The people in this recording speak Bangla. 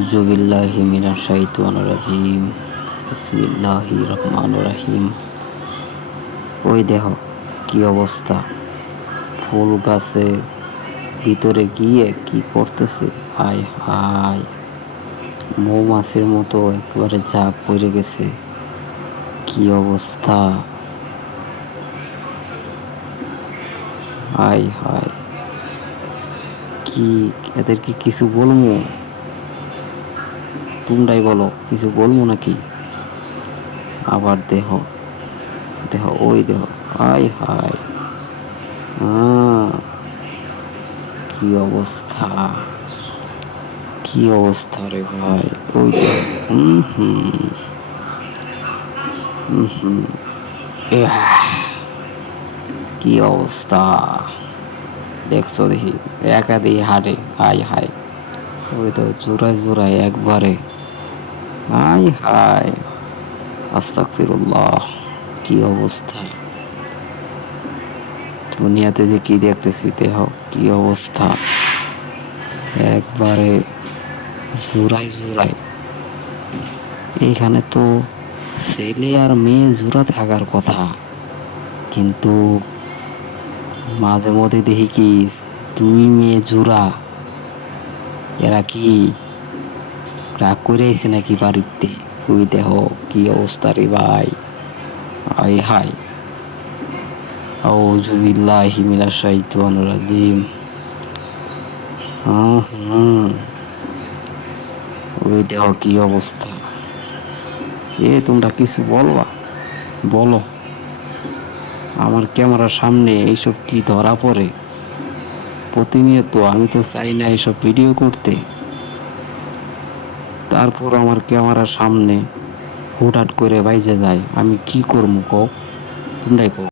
আউযু বিল্লাহি মিনাশ শাইতানির রাজিম। বিসমিল্লাহির রহমানির রহিম। ওই দেখো কি অবস্থা, ফুল গাছে ভিতরে গিয়ে কি করতেছে। হায় হায়, মৌমাছির মতো একবারে ঝাঁপ পড়ে গেছে। কি অবস্থা, হায় হায়। কি এদেরকে কিছু বলবো? তোমরাই বলো, কিছু বলবো নাকি? আবার দেহ দেহ ওই দেহ, হায় হায়। কি অবস্থা, কি অবস্থা রে ভাই। ওই দেহ, হুম হুম হুম হুম। কি অবস্থা দেখছো দেখি, একা দিয়ে হাঁটে। হায় হায়, ওই তো জোড়ায় জোড়ায় একবারে। হায় হায়, আস্তাগফিরুল্লাহ। কি অবস্থা, দুনিয়াতে যে কি দেখতেছি, দেহ কি অবস্থা, একবারে জোড়ায় জোড়ায়। এখানে তো ছেলে আর মেয়ে জোড়া থাকার কথা, কিন্তু মাঝে মধ্যে দেখি কি দুই মেয়ে জোড়া। এরা কি রাগ করে আইছে নাকি বাড়িতে? ওই দেহ কি অবস্থা রে ভাই। হায় হায়, আউযু বিল্লাহি মিনাশ শাইতানির রাজিম। ওই দেহ কি অবস্থা। তোমরা কিছু বলবা, বলো। আমার ক্যামেরার সামনে এইসব কি ধরা পড়ে প্রতিনিয়ত? আমি তো চাই না এইসব ভিডিও করতে, তারপর আমার ক্যামেরার সামনে হুটহাট করে বাইজে যায়। আমি কি করবো কও, তোমরাই কও।